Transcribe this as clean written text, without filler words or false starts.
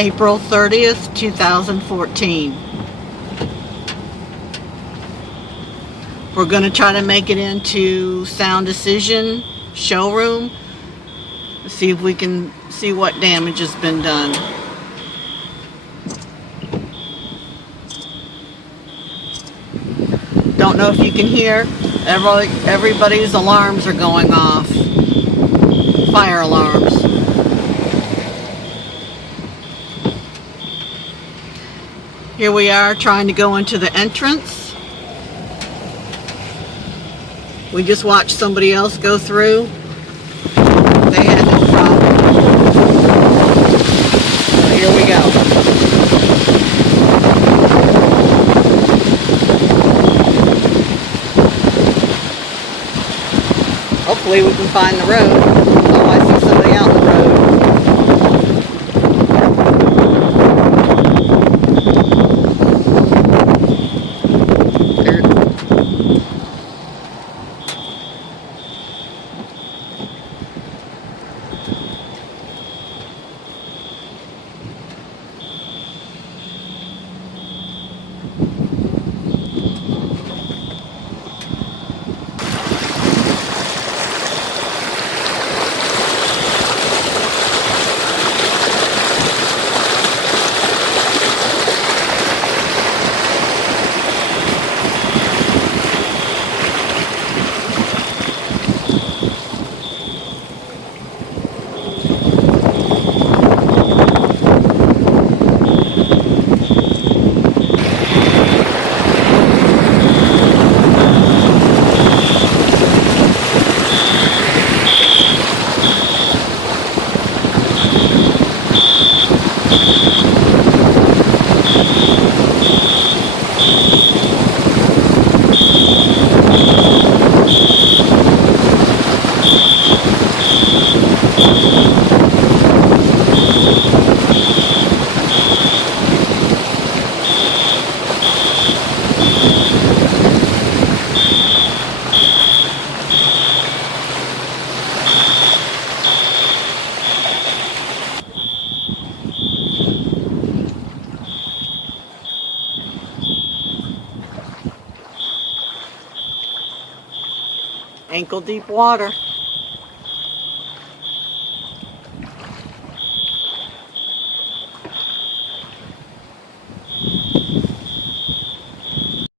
April 30th, 2014. We're going to try to make it into Sound Decision Showroom. See if we can see what damage has been done. Don't know if you can hear. Everybody's alarms are going off. Fire alarms. Here we are trying to go into the entrance. We just watched somebody else go through. They had no problem. So here we go. Hopefully we can find the road. Oh, I see somebody out in the road. Ankle deep water.